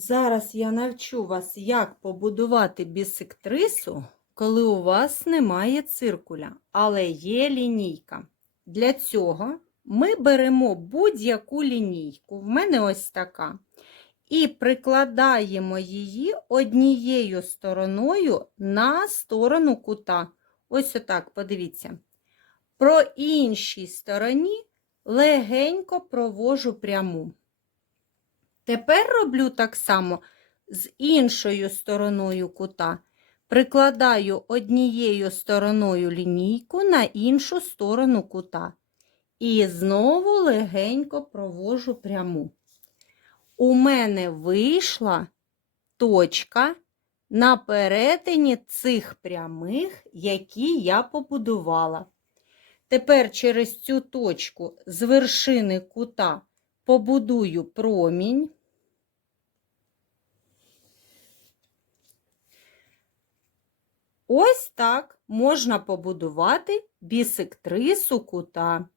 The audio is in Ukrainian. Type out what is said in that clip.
Зараз я навчу вас, як побудувати бісектрису, коли у вас немає циркуля, але є лінійка. Для цього ми беремо будь-яку лінійку, в мене ось така, і прикладаємо її однією стороною на сторону кута. Ось отак, подивіться. Про іншій стороні легенько провожу пряму. Тепер роблю так само з іншою стороною кута. Прикладаю однією стороною лінійку на іншу сторону кута. І знову легенько провожу пряму. У мене вийшла точка на перетині цих прямих, які я побудувала. Тепер через цю точку з вершини кута побудую промінь. Ось так можна побудувати бісектрису кута.